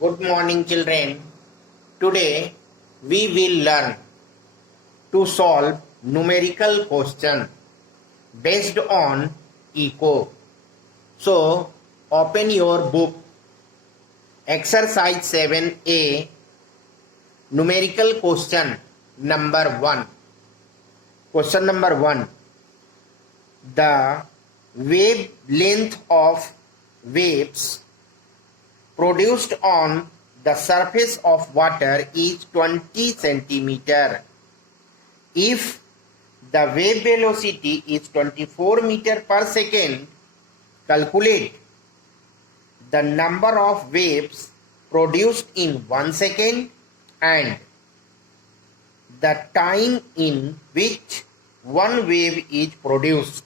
Good morning, children. Today we will learn to solve numerical question based on echo. So, open your book. Exercise 7A, numerical question number 1. Question number 1. The wavelength of waves produced on the surface of water is 20 centimeter. If the wave velocity is 24 meter per second, calculate the number of waves produced in 1 second and the time in which one wave is produced.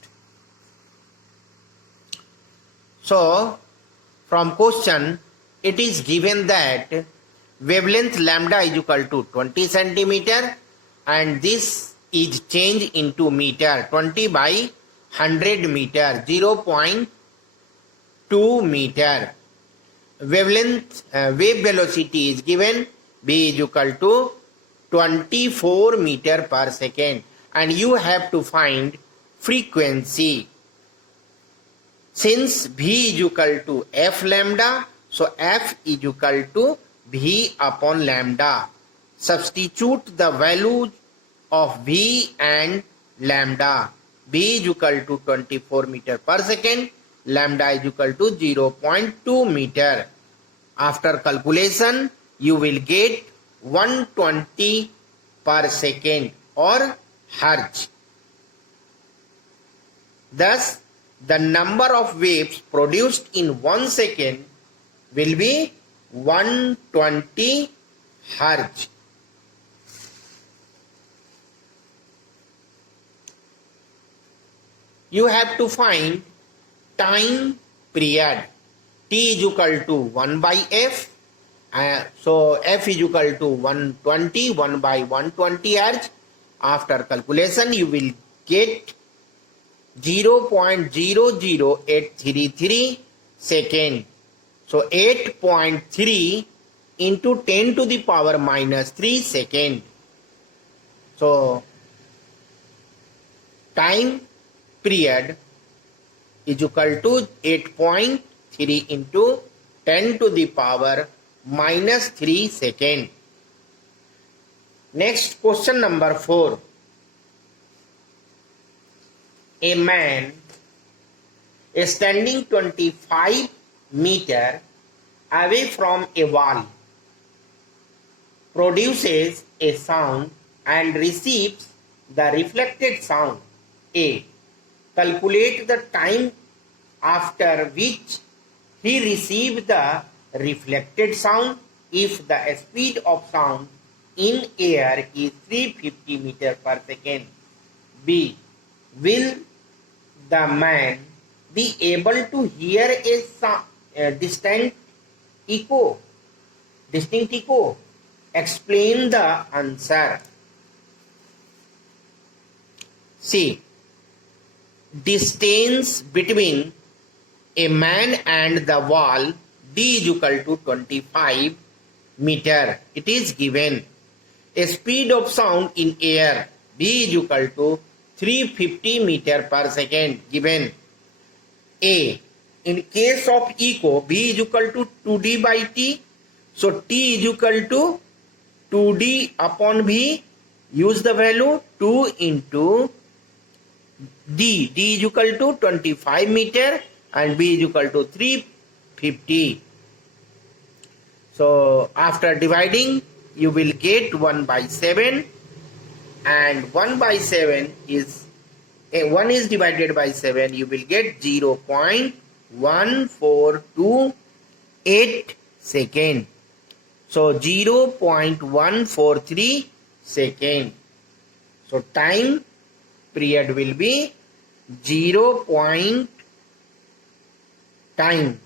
So, from question, it is given that wavelength lambda is equal to 20 centimeter and this is changed into meter. 20 by 100 meter, 0.2 meter. Wavelength wave velocity is given, v is equal to 24 meter per second, and you have to find frequency. Since v is equal to f lambda, so f is equal to v upon lambda. Substitute the value of v and lambda. v is equal to 24 meter per second, lambda is equal to 0.2 meter. After calculation, you will get 120 per second or hertz. Thus, the number of waves produced in 1 second will be 120 hertz. You have to find time period. T is equal to 1 by f. So f is equal to 120, 1 by 120 hertz. After calculation, you will get 0.00833 second. So 8.3 into 10 to the power minus 3 second. So time period is equal to 8.3 into 10 to the power minus 3 second. Next, question number 4. A man is standing 25 meter away from a wall, produces a sound and receives the reflected sound. A. Calculate the time after which he received the reflected sound if the speed of sound in air is 350 meter per second. B. Will the man be able to hear a distinct echo? Explain the answer. C. Distance between a man and the wall, d is equal to 25 meter. It is given. A speed of sound in air, b is equal to 350 meter per second, given. A. In case of echo, b is equal to 2d by t. So t is equal to 2d upon v. Use the value 2 into d. d is equal to 25 meter and b is equal to 350. So after dividing, you will get 1 by 7. And 1 by 7 is 1 is divided by 7, you will get 0.1428 second. So 0.143 second. So time period will be 0. Time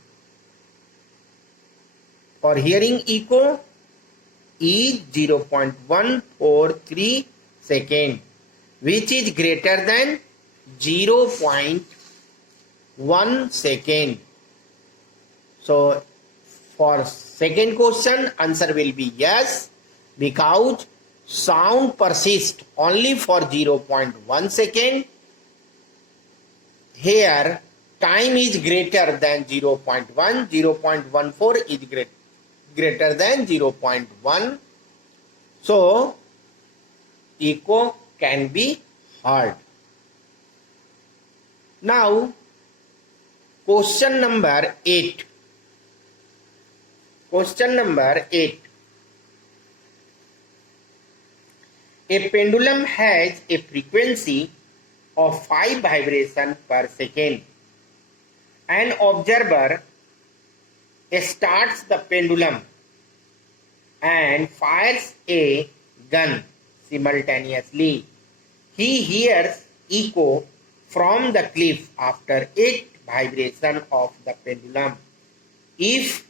for hearing echo is 0.143 second, which is greater than 0.1 second. So for Second question, answer will be yes, because sound persists only for 0.1 second. Here, time is greater than 0.1, 0.14 is greater than 0.1. So, echo can be heard. Now, question number 8. Question number 8. A pendulum has a frequency of 5 vibrations per second. An observer starts the pendulum and fires a gun simultaneously. He hears echo from the cliff after 8 vibrations of the pendulum. If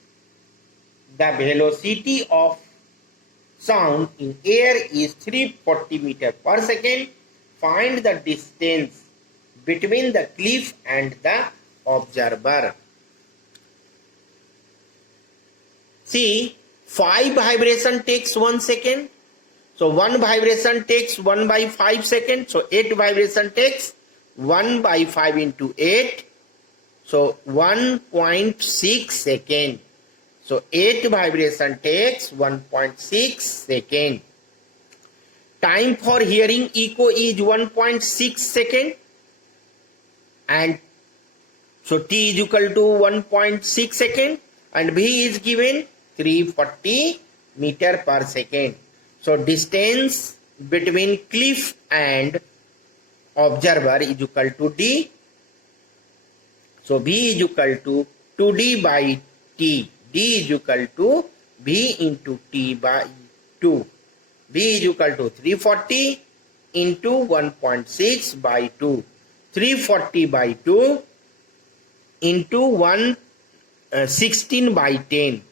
the velocity of sound in air is 340 meters per second, find the distance between the cliff and the observer. See, 5 vibration takes 1 second. So 1 vibration takes 1 by 5 seconds. So 8 vibration takes 1 by 5 into 8. So 1.6 second. So 8 vibration takes 1.6 second. Time for hearing echo is 1.6 second. And so T is equal to 1.6 second. And V is given 340 meter per second. So distance between cliff and observer is equal to D. So V is equal to 2D by T. D is equal to V into T by 2. V is equal to 340 into 1.6 by 2. 340 by 2 into 116 by 10.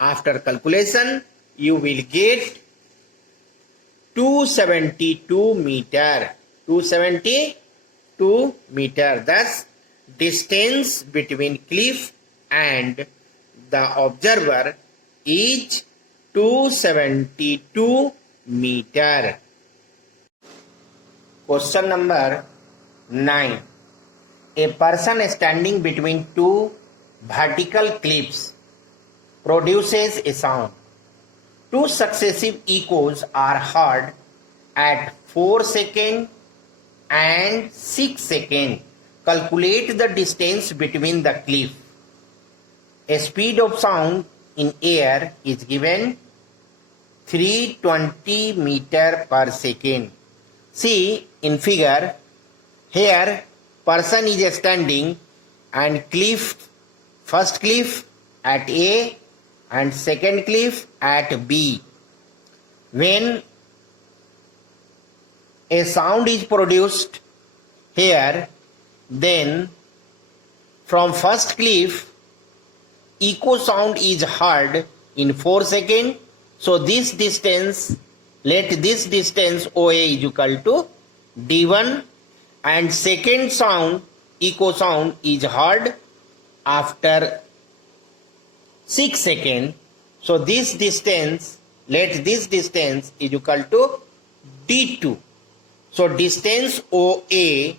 After calculation, you will get 272 meter. 272 meter. Thus, distance between cliff and the observer is 272 meter. Question number 9. A person standing between two vertical cliffs produces a sound. 2 successive echoes are heard at 4 seconds and 6 seconds. Calculate the distance between the cliff. A speed of sound in air is given 320 meter per second. See in figure, here person is standing and cliff, first cliff at A and second cliff at B. When a sound is produced here, then from first cliff echo sound is heard in 4 seconds. So this distance, let this distance OA is equal to D1, and second sound, echo sound is heard after 6 seconds. So this distance, let this distance is equal to D2. So distance OA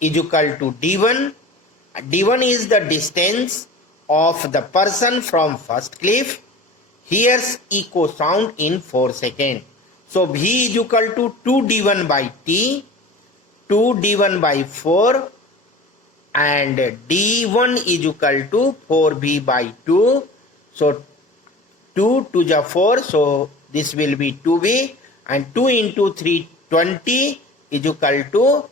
is equal to D1. D1 is the distance of the person from first cliff hears echo sound in 4 seconds. So V is equal to 2D1 by T, 2D1 by 4, and D1 is equal to 4V by 2. So 2 to the 4, so this will be 2V, and 2 into 320 is equal to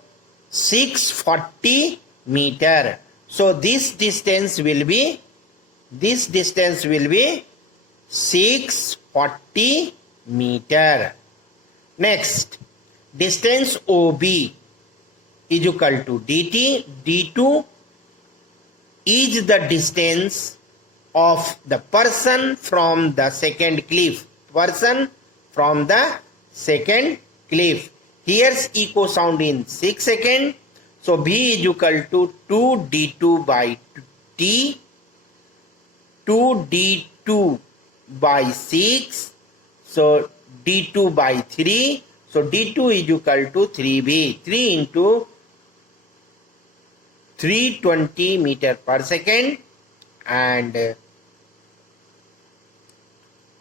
640 meter. So this distance will be 640 meter. Next, distance OB is equal to DT. D2 is the distance of the person from the second cliff. Person from the second cliff hears echo sound in 6 seconds. So B is equal to 2D2 by T. 2D2 by 6. So d2 by 3. So d2 is equal to 3b. 3 into 320 meter per second, and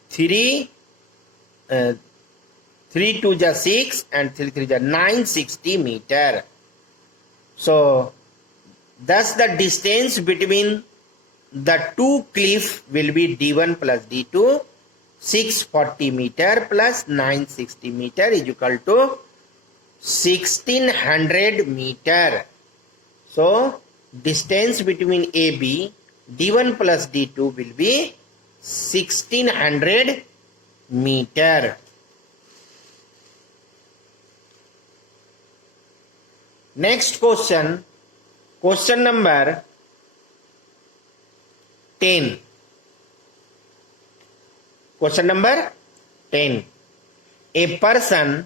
3 2 is 6 and 3 3 is 960 meter. So thus the distance between the two cliff will be d1 plus d2. 640 meter plus 960 meter is equal to 1600 meter. So distance between AB, d1 plus d2 will be 1600 meter. Next question, question number 10. Question number 10. A person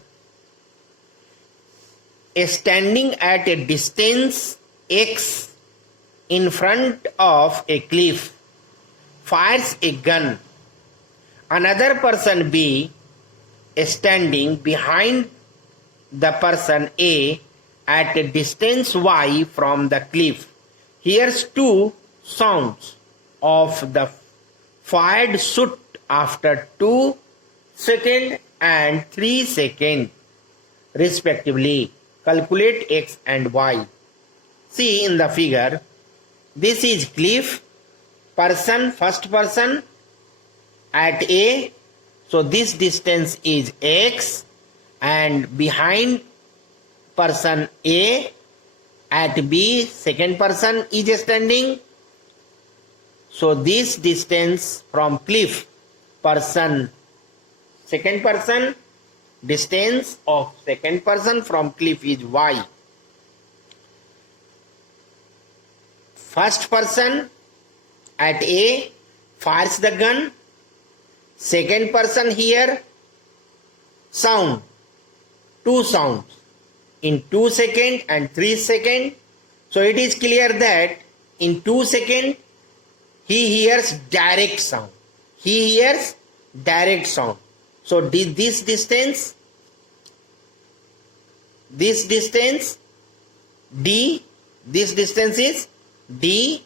is standing at a distance x in front of a cliff, fires a gun. Another person B is standing behind the person A at a distance y from the cliff, hears two sounds of the fired shot after 2 seconds and 3 seconds respectively. Calculate x and y. See in the figure, this is cliff, person, first person at A, so this distance is x, and behind person A at B, second person is standing, so this distance from cliff, person, second person, distance of second person from cliff is y. First person at A fires the gun, second person here sound, two sounds in 2 seconds and 3 seconds. So it is clear that in 2 seconds he hears direct sound. He hears direct sound. So this distance d, this distance is d,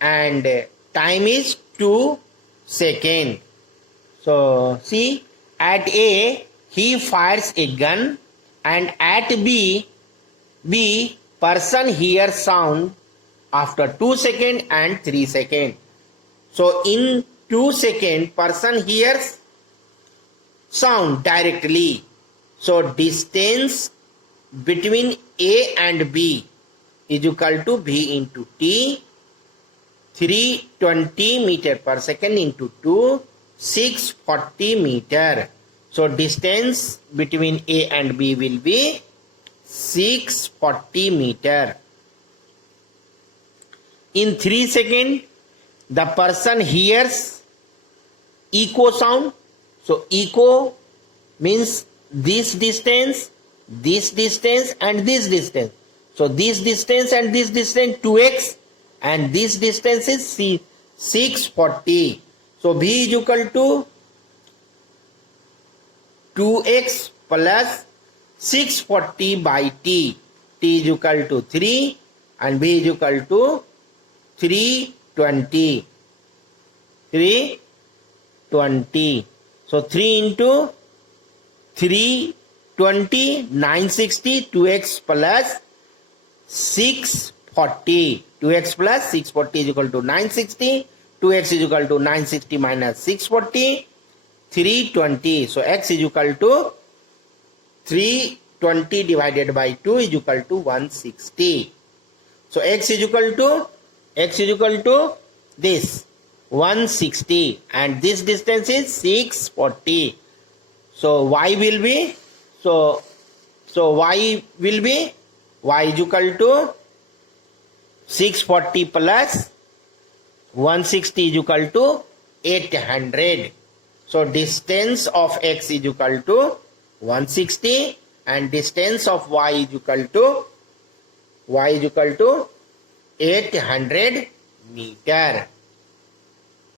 and time is 2 seconds. So see, at A he fires a gun, and at B person hears sound after 2 seconds and 3 seconds. So in 2 seconds person hears sound directly. So distance between A and B is equal to V into T, 320 meter per second into 2, 640 meter. So distance between A and B will be 640 meter. In 3 seconds, the person hears echo sound. So echo means this distance, and this distance. So this distance and this distance 2x, and this distance is 640. So V is equal to 2x plus 640 by T. T is equal to 3 and V is equal to 320. 320. So 3 into 320, 960, 2x plus 640. 2x plus 640 is equal to 960. 2x is equal to 960 minus 640. 320. So x is equal to 320 divided by 2 is equal to 160. So x is equal to this 160, and this distance is 640. So y will be y is equal to 640 plus 160 is equal to 800. So distance of x is equal to 160 and distance of y is equal to 800 meter.